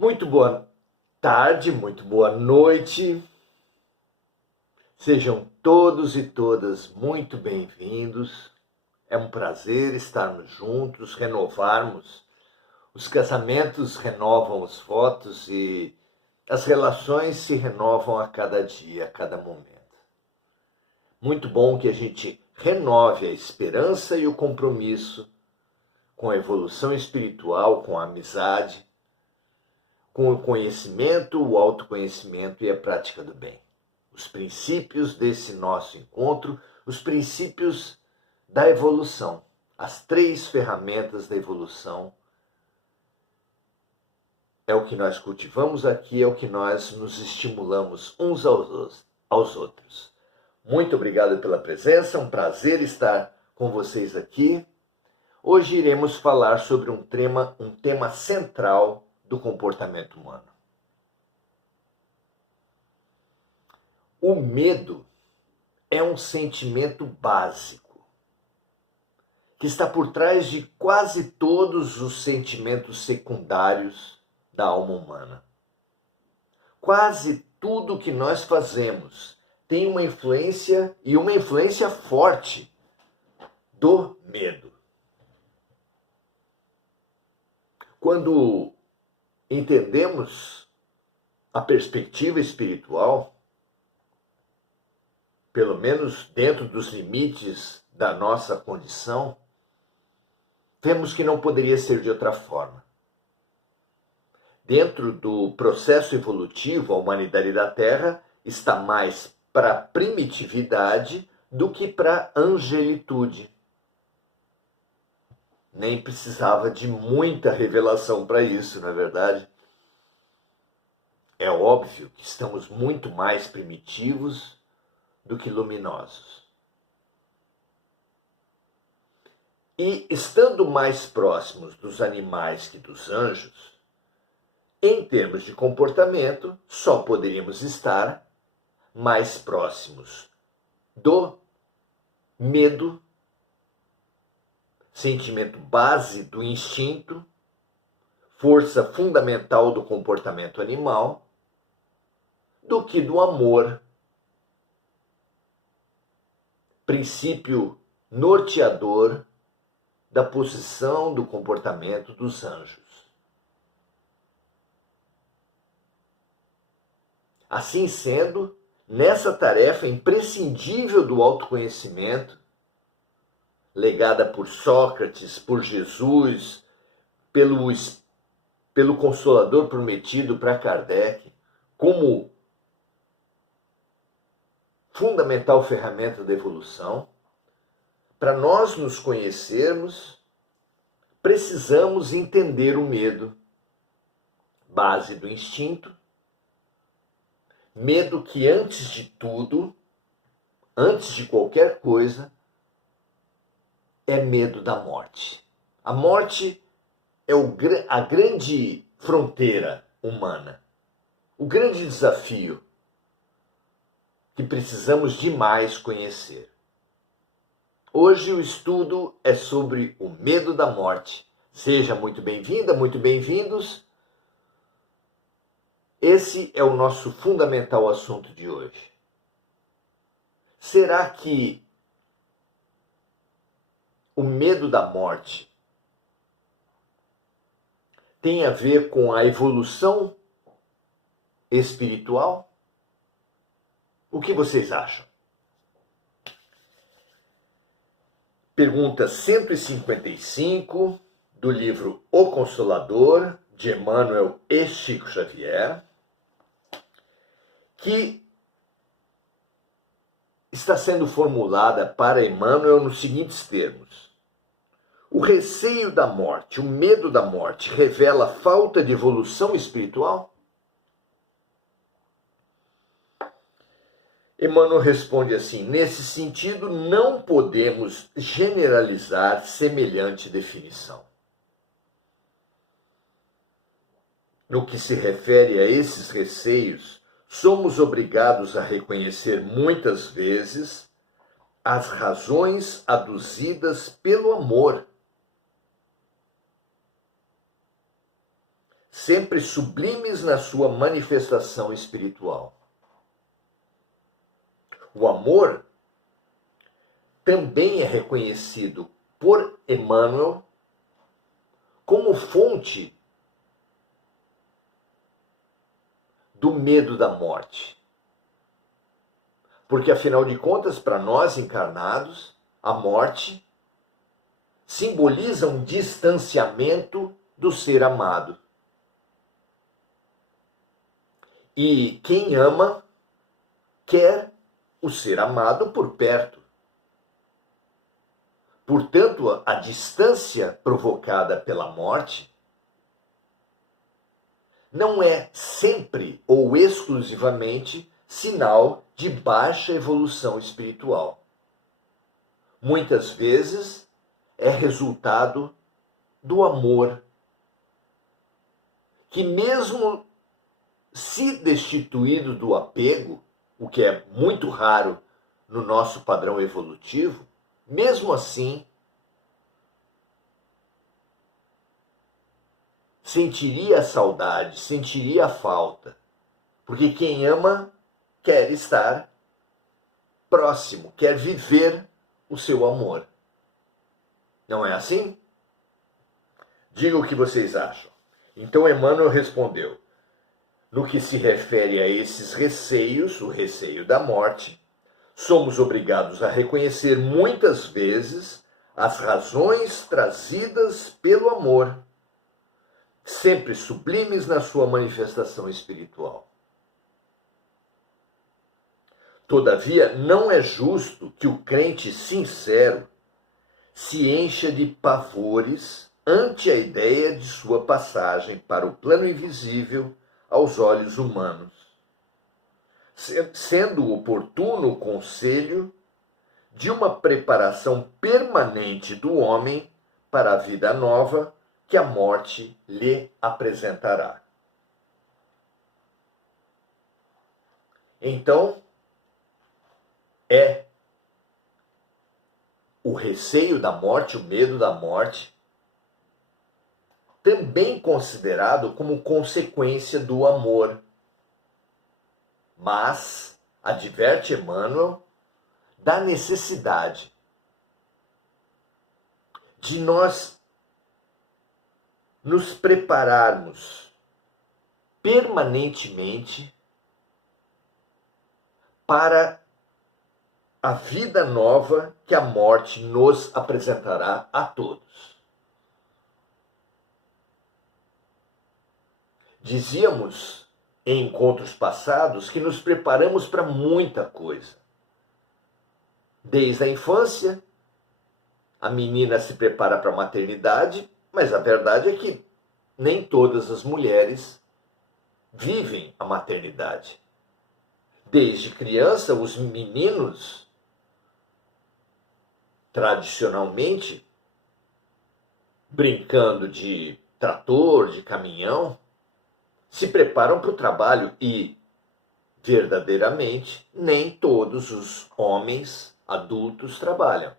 Muito boa tarde, muito boa noite. Sejam todos e todas muito bem-vindos. É um prazer estarmos juntos, renovarmos. Os casamentos renovam os votos e as relações se renovam a cada dia, a cada momento. Muito bom que a gente renove a esperança e o compromisso com a evolução espiritual, com a amizade, com o conhecimento, o autoconhecimento e a prática do bem. Os princípios desse nosso encontro, os princípios da evolução, as 3 ferramentas da evolução, é o que nós cultivamos aqui, é o que nós nos estimulamos uns aos outros. Muito obrigado pela presença, é um prazer estar com vocês aqui. Hoje iremos falar sobre um tema central do comportamento humano. O medo é um sentimento básico que está por trás de quase todos os sentimentos secundários da alma humana. Quase tudo que nós fazemos tem uma influência, e uma influência forte, do medo. Quando entendemos a perspectiva espiritual, pelo menos dentro dos limites da nossa condição, vemos que não poderia ser de outra forma. Dentro do processo evolutivo, a humanidade da Terra está mais para a primitividade do que para a angelitude. Nem precisava de muita revelação para isso, não é verdade? É óbvio que estamos muito mais primitivos do que luminosos. E estando mais próximos dos animais que dos anjos, em termos de comportamento, só poderíamos estar mais próximos do medo, sentimento base do instinto, força fundamental do comportamento animal, do que do amor, princípio norteador da posição do comportamento dos anjos. Assim sendo, nessa tarefa imprescindível do autoconhecimento, legada por Sócrates, por Jesus, pelo Consolador prometido para Kardec, como fundamental ferramenta da evolução, para nós nos conhecermos, precisamos entender o medo, base do instinto, medo que antes de tudo, antes de qualquer coisa, é medo da morte. A morte é a grande fronteira humana, o grande desafio que precisamos demais conhecer. Hoje o estudo é sobre o medo da morte. Seja muito bem-vinda, muito bem-vindos. Esse é o nosso fundamental assunto de hoje. Será que o medo da morte tem a ver com a evolução espiritual? O que vocês acham? Pergunta 155 do livro O Consolador, de Emmanuel e Chico Xavier, que está sendo formulada para Emmanuel nos seguintes termos: o receio da morte, o medo da morte, revela falta de evolução espiritual? Emmanuel responde assim: nesse sentido, não podemos generalizar semelhante definição. No que se refere a esses receios, somos obrigados a reconhecer muitas vezes as razões aduzidas pelo amor. sempre sublimes na sua manifestação espiritual. O amor também é reconhecido por Emmanuel como fonte do medo da morte. Porque, afinal de contas, para nós encarnados, a morte simboliza um distanciamento do ser amado. E quem ama quer o ser amado por perto. Portanto, a distância provocada pela morte não é sempre ou exclusivamente sinal de baixa evolução espiritual. Muitas vezes é resultado do amor, que mesmo se destituído do apego, o que é muito raro no nosso padrão evolutivo, mesmo assim, sentiria a saudade, sentiria a falta. Porque quem ama quer estar próximo, quer viver o seu amor. Não é assim? Diga o que vocês acham. Então Emmanuel respondeu: no que se refere a esses receios, o receio da morte, somos obrigados a reconhecer muitas vezes as razões trazidas pelo amor, sempre sublimes na sua manifestação espiritual. Todavia, não é justo que o crente sincero se encha de pavores ante a ideia de sua passagem para o plano invisível aos olhos humanos, sendo oportuno o conselho de uma preparação permanente do homem para a vida nova que a morte lhe apresentará. Então, é o receio da morte, o medo da morte, também considerado como consequência do amor. Mas, adverte Emmanuel, da necessidade de nós nos prepararmos permanentemente para a vida nova que a morte nos apresentará a todos. Dizíamos em encontros passados que nos preparamos para muita coisa. Desde a infância, a menina se prepara para a maternidade, mas a verdade é que nem todas as mulheres vivem a maternidade. Desde criança, os meninos, tradicionalmente, brincando de trator, de caminhão, se preparam para o trabalho e, verdadeiramente, nem todos os homens adultos trabalham.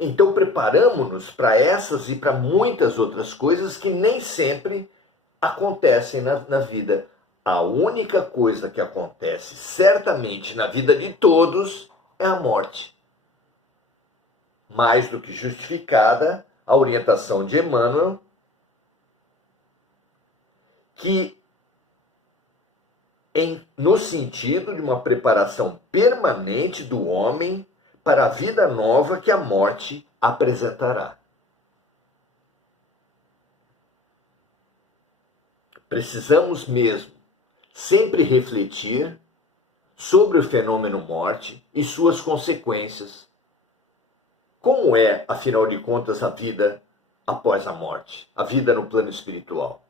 Então preparamos-nos para essas e para muitas outras coisas que nem sempre acontecem na vida. A única coisa que acontece certamente na vida de todos é a morte. Mais do que justificada a orientação de Emmanuel, que no sentido de uma preparação permanente do homem para a vida nova que a morte apresentará. Precisamos mesmo sempre refletir sobre o fenômeno morte e suas consequências. Como é, afinal de contas, a vida após a morte, a vida no plano espiritual?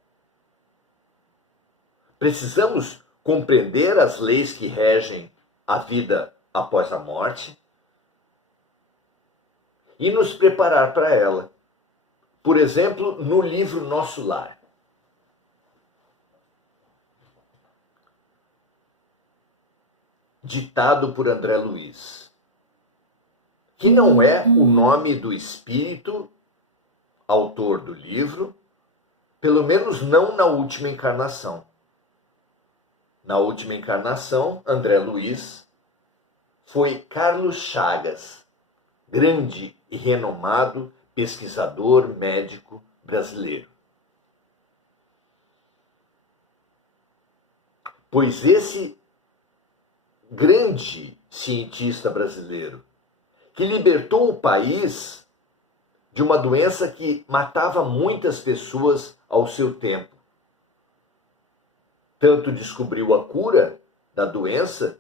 Precisamos compreender as leis que regem a vida após a morte e nos preparar para ela. Por exemplo, no livro Nosso Lar. Ditado por André Luiz, que não é o nome do espírito autor do livro, pelo menos não na última encarnação. Na última encarnação, André Luiz foi Carlos Chagas, grande e renomado pesquisador médico brasileiro. Pois esse grande cientista brasileiro, que libertou o país de uma doença que matava muitas pessoas ao seu tempo, tanto descobriu a cura da doença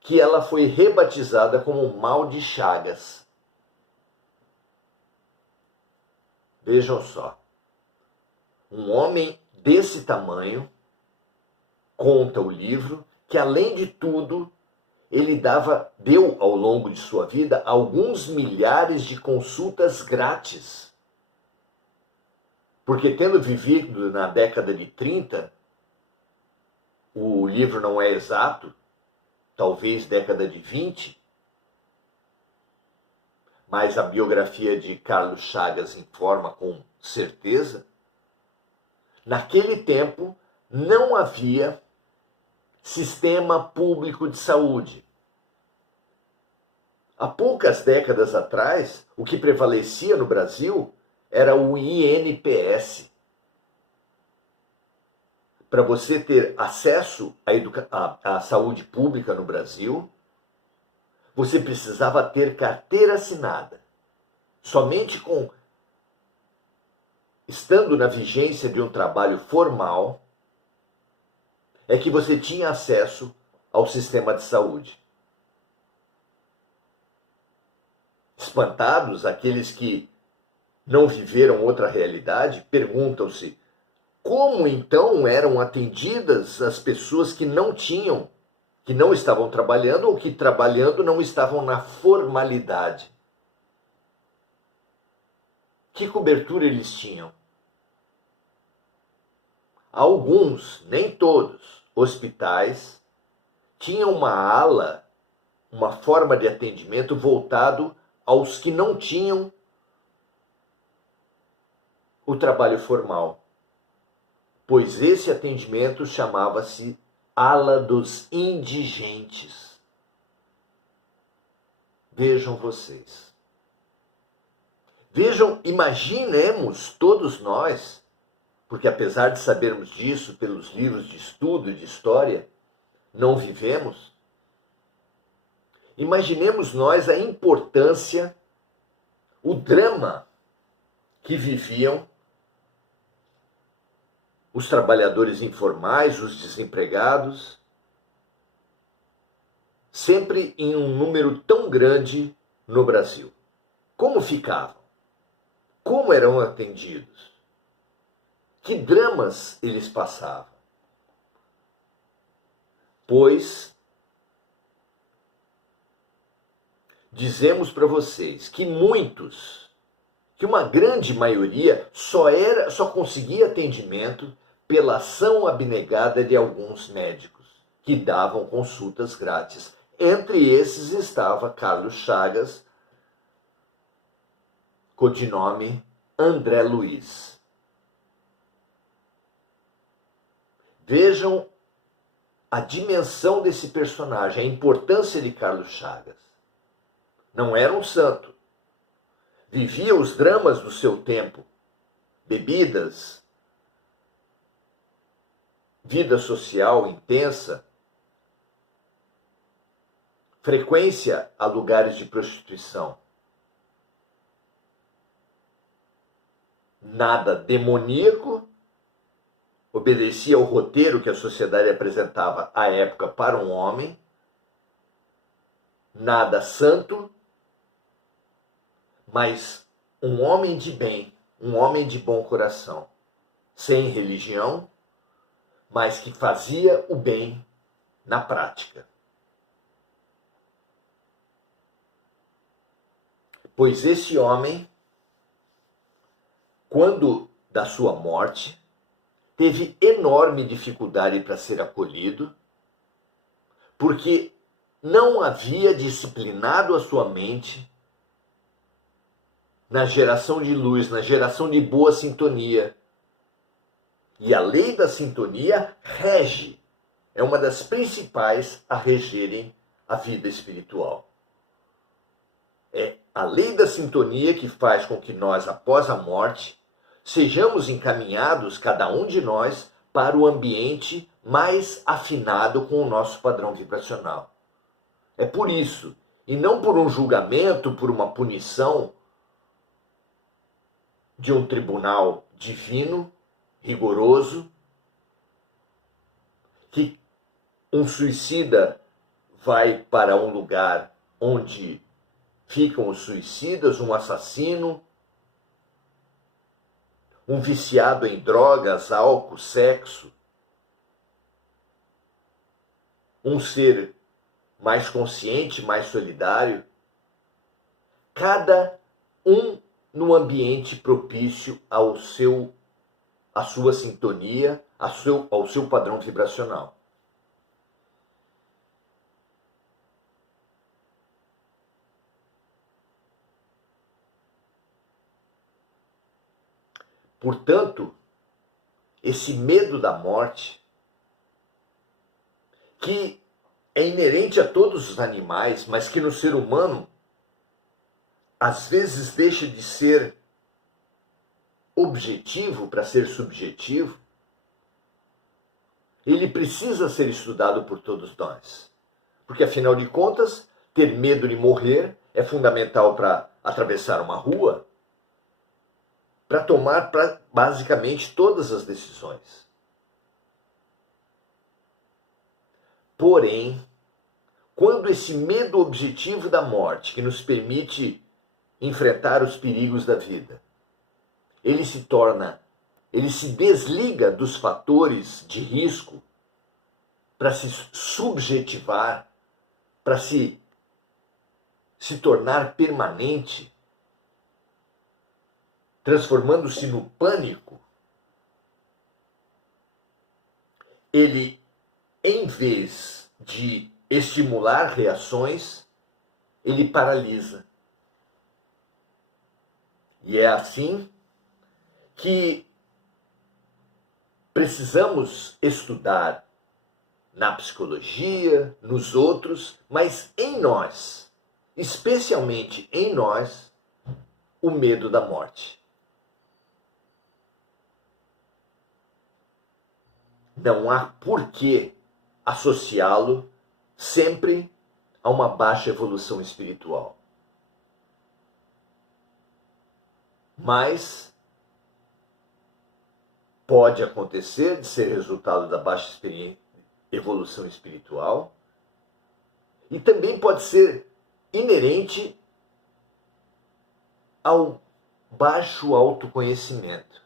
que ela foi rebatizada como mal de Chagas. Vejam só, um homem desse tamanho, conta o livro, que além de tudo, ele deu ao longo de sua vida alguns milhares de consultas grátis. Porque tendo vivido na década de 30, o livro não é exato, talvez década de 20, mas a biografia de Carlos Chagas informa com certeza, naquele tempo não havia sistema público de saúde. Há poucas décadas atrás, o que prevalecia no Brasil era o INPS. Para você ter acesso à saúde pública no Brasil, você precisava ter carteira assinada. Somente estando na vigência de um trabalho formal, é que você tinha acesso ao sistema de saúde. Espantados, aqueles que não viveram outra realidade perguntam-se como então eram atendidas as pessoas que não estavam trabalhando ou que trabalhando não estavam na formalidade. Que cobertura eles tinham? Alguns, nem todos, hospitais tinham uma ala, uma forma de atendimento voltado aos que não tinham o trabalho formal, pois esse atendimento chamava-se ala dos indigentes. Vejam vocês. Imaginemos todos nós, porque apesar de sabermos disso pelos livros de estudo e de história, não vivemos. Imaginemos nós a importância, o drama que viviam os trabalhadores informais, os desempregados, sempre em um número tão grande no Brasil. Como ficavam? Como eram atendidos? Que dramas eles passavam? Pois dizemos para vocês que uma grande maioria só conseguia atendimento pela ação abnegada de alguns médicos que davam consultas grátis. Entre esses estava Carlos Chagas, codinome André Luiz. Vejam a dimensão desse personagem, a importância de Carlos Chagas. Não era um santo. Vivia os dramas do seu tempo. Bebidas, vida social intensa, frequência a lugares de prostituição. Nada demoníaco, obedecia ao roteiro que a sociedade apresentava à época para um homem, nada santo, mas um homem de bem, um homem de bom coração, sem religião, mas que fazia o bem na prática. Pois esse homem, quando da sua morte, teve enorme dificuldade para ser acolhido, porque não havia disciplinado a sua mente na geração de luz, na geração de boa sintonia. E a lei da sintonia rege, é uma das principais a regerem a vida espiritual. É a lei da sintonia que faz com que nós, após a morte, sejamos encaminhados, cada um de nós, para o ambiente mais afinado com o nosso padrão vibracional. É por isso, e não por um julgamento, por uma punição de um tribunal divino, rigoroso, que um suicida vai para um lugar onde ficam os suicidas, um assassino, um viciado em drogas, álcool, sexo, um ser mais consciente, mais solidário, cada um no ambiente propício à sua sintonia, ao seu padrão vibracional. Portanto, esse medo da morte, que é inerente a todos os animais, mas que no ser humano, às vezes deixa de ser objetivo para ser subjetivo, ele precisa ser estudado por todos nós. Porque, afinal de contas, ter medo de morrer é fundamental para atravessar uma rua, para tomar basicamente todas as decisões. Porém, quando esse medo objetivo da morte, que nos permite enfrentar os perigos da vida, ele se desliga dos fatores de risco para se subjetivar, para se tornar permanente, transformando-se no pânico, ele, em vez de estimular reações, ele paralisa. E é assim que precisamos estudar na psicologia, nos outros, mas em nós, especialmente em nós, o medo da morte. Não há por que associá-lo sempre a uma baixa evolução espiritual. Mas pode acontecer de ser resultado da baixa evolução espiritual e também pode ser inerente ao baixo autoconhecimento.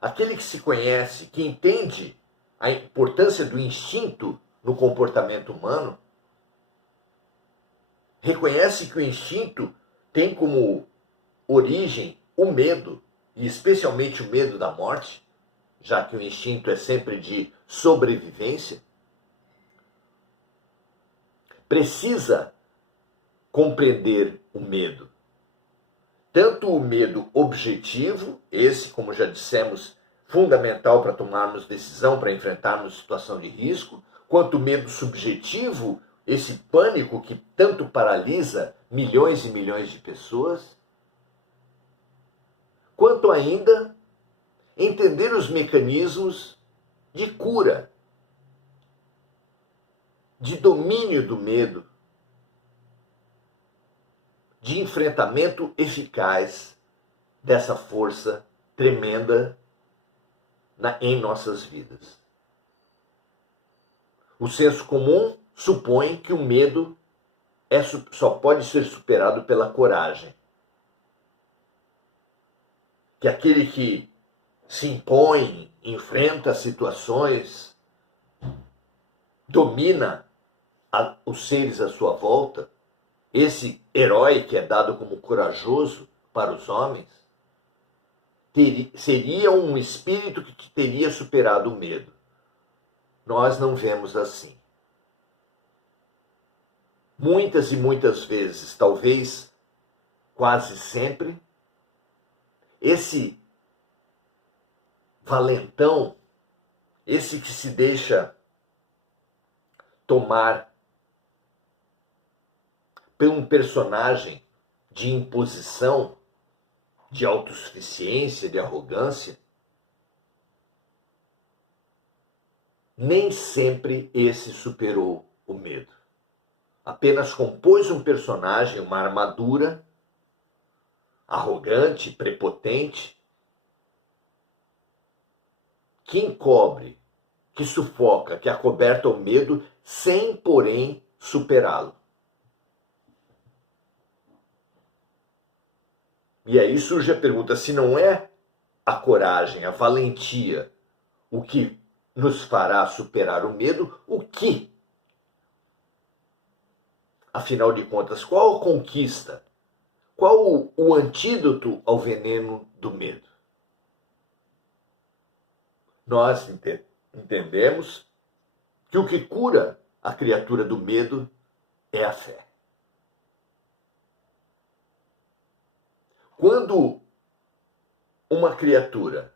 Aquele que se conhece, que entende a importância do instinto no comportamento humano, reconhece que o instinto tem como origem o medo, e especialmente o medo da morte, já que o instinto é sempre de sobrevivência, precisa compreender o medo. Tanto o medo objetivo, esse, como já dissemos, fundamental para tomarmos decisão, para enfrentarmos situação de risco, quanto o medo subjetivo, esse pânico que tanto paralisa milhões e milhões de pessoas, quanto ainda entender os mecanismos de cura, de domínio do medo, de enfrentamento eficaz dessa força tremenda em nossas vidas. O senso comum supõe que o medo só pode ser superado pela coragem. Que aquele que se impõe, enfrenta situações, domina os seres à sua volta, esse herói que é dado como corajoso para os homens, seria um espírito que teria superado o medo. Nós não vemos assim. Muitas e muitas vezes, talvez quase sempre, esse valentão, esse que se deixa tomar por um personagem de imposição, de autossuficiência, de arrogância, nem sempre esse superou o medo. Apenas compôs um personagem, uma armadura arrogante, prepotente, que encobre, que sufoca, que acoberta o medo, sem, porém, superá-lo. E aí surge a pergunta, se não é a coragem, a valentia, o que nos fará superar o medo, o que? Afinal de contas, qual a conquista? Qual o antídoto ao veneno do medo? Nós entendemos que o que cura a criatura do medo é a fé. Quando uma criatura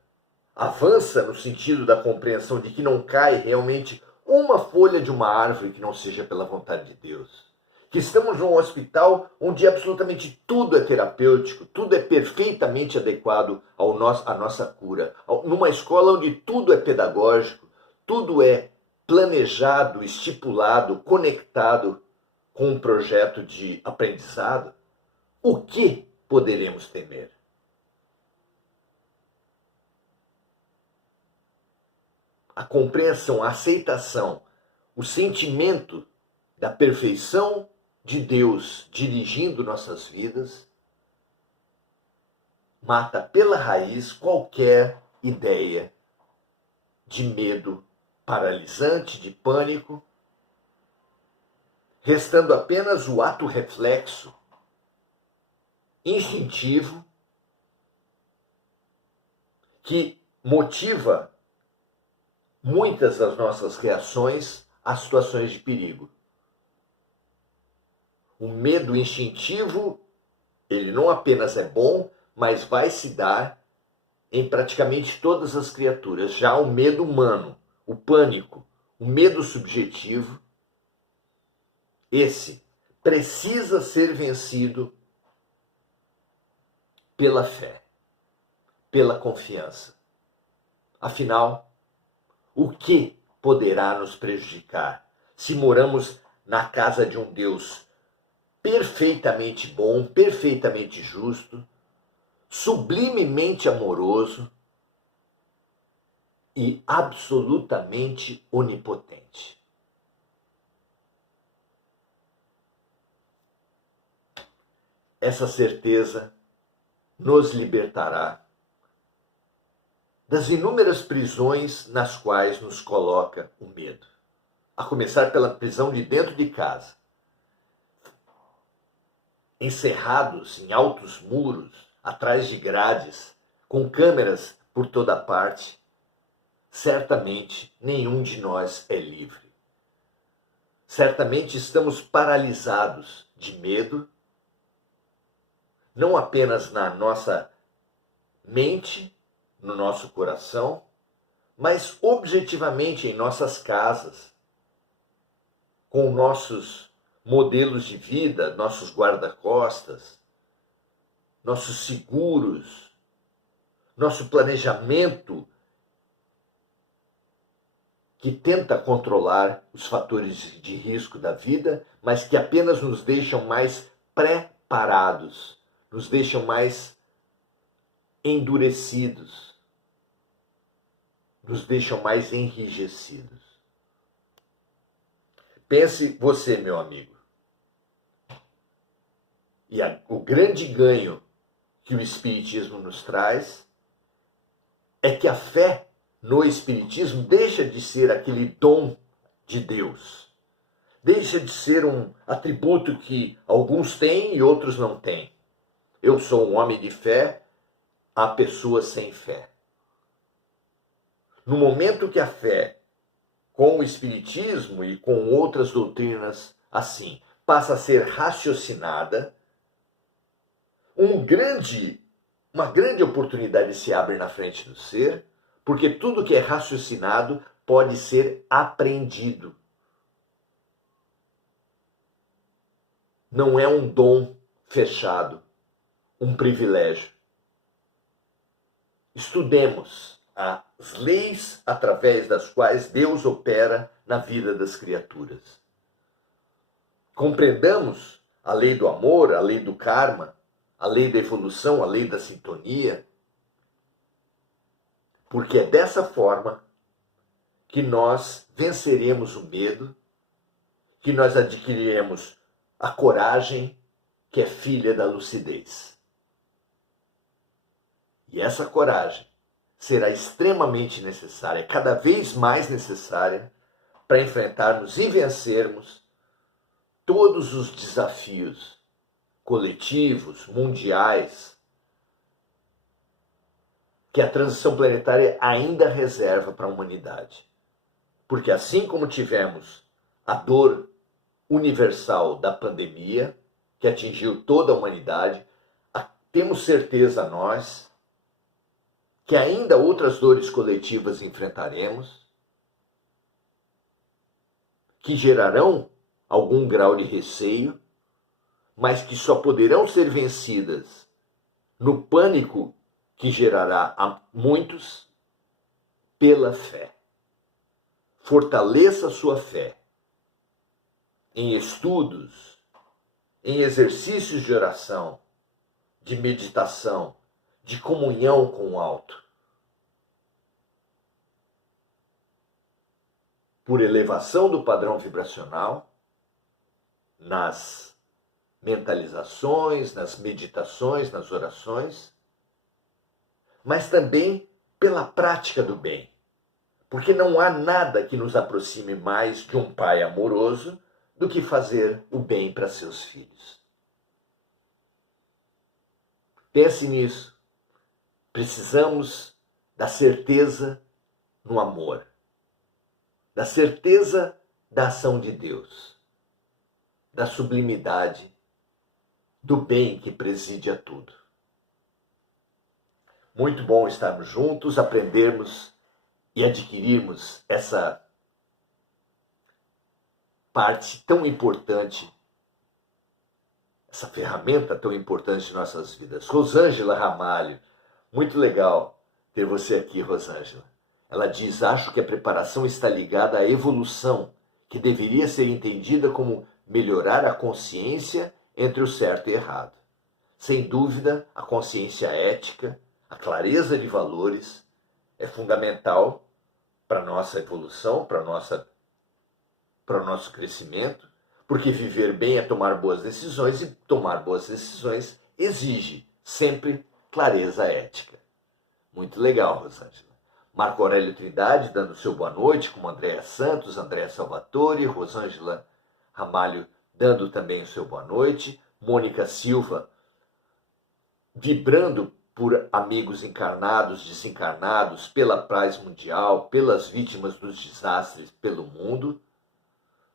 avança no sentido da compreensão de que não cai realmente uma folha de uma árvore que não seja pela vontade de Deus, que estamos num hospital onde absolutamente tudo é terapêutico, tudo é perfeitamente adequado à nossa cura, numa escola onde tudo é pedagógico, tudo é planejado, estipulado, conectado com um projeto de aprendizado, o que poderemos temer? A compreensão, a aceitação, o sentimento da perfeição de Deus dirigindo nossas vidas, mata pela raiz qualquer ideia de medo paralisante, de pânico, restando apenas o ato reflexo, instintivo, que motiva muitas das nossas reações a situações de perigo. O medo instintivo, ele não apenas é bom, mas vai se dar em praticamente todas as criaturas. Já o medo humano, o pânico, o medo subjetivo, esse precisa ser vencido pela fé, pela confiança. Afinal, o que poderá nos prejudicar se moramos na casa de um Deus perfeitamente bom, perfeitamente justo, sublimemente amoroso e absolutamente onipotente? Essa certeza nos libertará das inúmeras prisões nas quais nos coloca o medo. A começar pela prisão de dentro de casa. Encerrados em altos muros, atrás de grades, com câmeras por toda parte, certamente nenhum de nós é livre. Certamente estamos paralisados de medo, não apenas na nossa mente, no nosso coração, mas objetivamente em nossas casas, com nossos modelos de vida, nossos guarda-costas, nossos seguros, nosso planejamento que tenta controlar os fatores de risco da vida, mas que apenas nos deixam mais preparados, nos deixam mais endurecidos, nos deixam mais enrijecidos. Pense você, meu amigo. E o grande ganho que o Espiritismo nos traz é que a fé no Espiritismo deixa de ser aquele dom de Deus. Deixa de ser um atributo que alguns têm e outros não têm. Eu sou um homem de fé, há pessoas sem fé. No momento que a fé, com o Espiritismo e com outras doutrinas assim, passa a ser raciocinada, um grande uma grande oportunidade se abre na frente do ser, porque tudo que é raciocinado pode ser aprendido. Não é um dom fechado, um privilégio. Estudemos as leis através das quais Deus opera na vida das criaturas. Compreendamos a lei do amor, a lei do karma, a lei da evolução, a lei da sintonia, porque é dessa forma que nós venceremos o medo, que nós adquiriremos a coragem, que é filha da lucidez. E essa coragem será extremamente necessária, cada vez mais necessária, para enfrentarmos e vencermos todos os desafios coletivos, mundiais, que a transição planetária ainda reserva para a humanidade. Porque assim como tivemos a dor universal da pandemia, que atingiu toda a humanidade, temos certeza nós que ainda outras dores coletivas enfrentaremos, que gerarão algum grau de receio, mas que só poderão ser vencidas no pânico que gerará a muitos pela fé. Fortaleça a sua fé em estudos, em exercícios de oração, de meditação, de comunhão com o alto. Por elevação do padrão vibracional, nas mentalizações, nas meditações, nas orações, mas também pela prática do bem. Porque não há nada que nos aproxime mais de um pai amoroso do que fazer o bem para seus filhos. Pense nisso. Precisamos da certeza no amor, da certeza da ação de Deus, da sublimidade, do bem que preside a tudo. Muito bom estarmos juntos, aprendermos e adquirirmos essa parte tão importante, essa ferramenta tão importante de nossas vidas. Rosângela Ramalho, muito legal ter você aqui, Rosângela. Ela diz: acho que a preparação está ligada à evolução, que deveria ser entendida como melhorar a consciência entre o certo e errado. Sem dúvida, a consciência ética, a clareza de valores é fundamental para a nossa evolução, para o nosso crescimento, porque viver bem é tomar boas decisões e tomar boas decisões exige sempre clareza ética. Muito legal, Rosângela. Marco Aurélio Trindade dando seu boa noite, como Andréa Santos, Andréa Salvatore, Rosângela Ramalho dando também o seu boa noite, Mônica Silva vibrando por amigos encarnados, desencarnados, pela paz mundial, pelas vítimas dos desastres pelo mundo,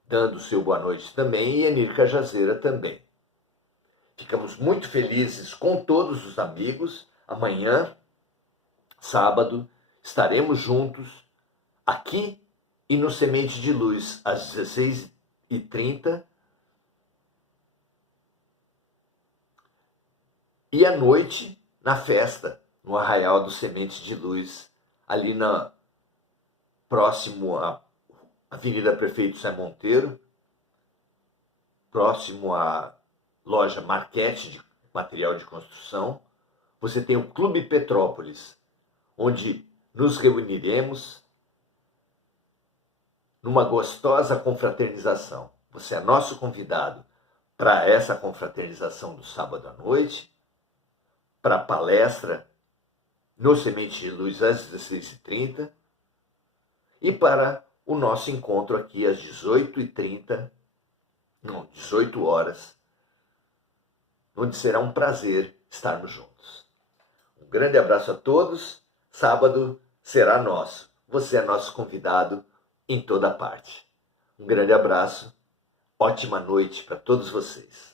dando o seu boa noite também, e Enir Cajazeira também. Ficamos muito felizes com todos os amigos. Amanhã, sábado, estaremos juntos aqui e no Semente de Luz, às 16h30. E à noite, na festa, no Arraial do Sementes de Luz, ali próximo à Avenida Prefeito Zé Monteiro, próximo à loja Marquete de material de construção. Você tem o Clube Petrópolis, onde nos reuniremos numa gostosa confraternização. Você é nosso convidado para essa confraternização do sábado à noite, para a palestra no Semente de Luz às 16h30 e para o nosso encontro aqui às 18h30, 18 horas, onde será um prazer estarmos juntos. Um grande abraço a todos. Sábado será nosso. Você é nosso convidado em toda parte. Um grande abraço. Ótima noite para todos vocês.